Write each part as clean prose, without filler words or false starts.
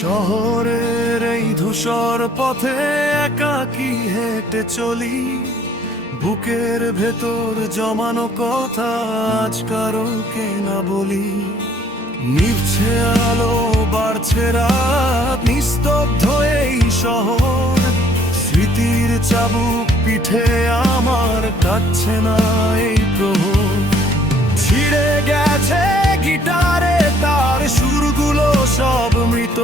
শহরের এই ধূসর পথে একাকী হেঁটে চলি, বুকের ভেতর জমানো কথা আজ কারোকে না বলি। নিভছে আলো, বাড়ছে রাত, নিস্তব্ধ এই শহর। স্মৃতির চাবুক পিঠে আমার কাটছে না এই প্রহর। ছিঁড়ে গেছে গিটারে তার সুরগুলো সব মৃত।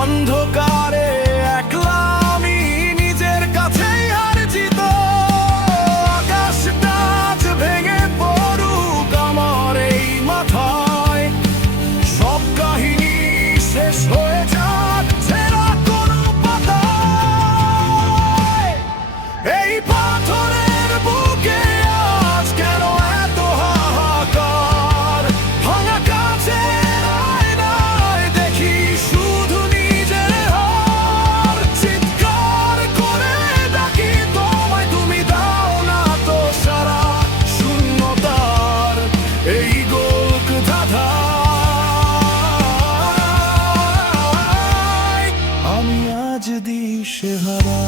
অন্ধকারে একলা আমি নিজের কাছেই হারিত। আকাশটা আজ ভেঙে পড়ুক আমার এই মাথায়, সব কাহিনী শেষ হয়ে যাক ছেঁড়া কোনো পাতায়। এই পাথরের বুকে আজ কেন এত হাহাকার? ভাঙা কাচের আয়নায় দেখি শুধু নিজের হার। চিৎকার করে ডাকি তোমায়, তুমি দাও না তো সারা। শূন্যতার এই গোলক ধাঁধায় আমি আজ দিশেহারা।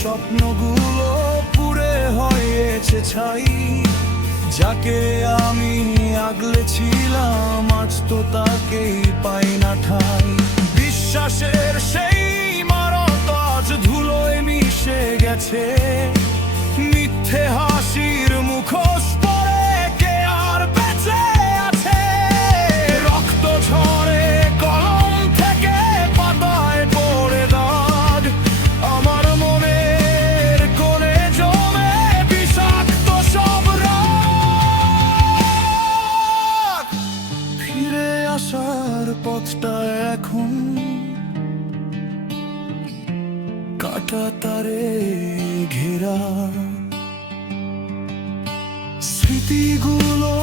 স্বপ্নগুলো পুড়ে হয়েছে ছাই। যাকে আমি আগলে ছিলাম আজ তো তাকেই পাই না ঠাই। বিশ্বাসের সেই ইমারত আজ ধুলোয় মিশে গেছে। মিথ্যে হাসির মুখোশ পরে কে আর বেঁচে আছে? রক্ত ঝরে কলম থেকে পাতায় পড়ে দাগ। আমার মনের কোণে জমে বিষাক্ত সব রাগ। ফিরে আসার পথটা এখন কাঁটা তারে ঘেরা। স্মৃতিগুলো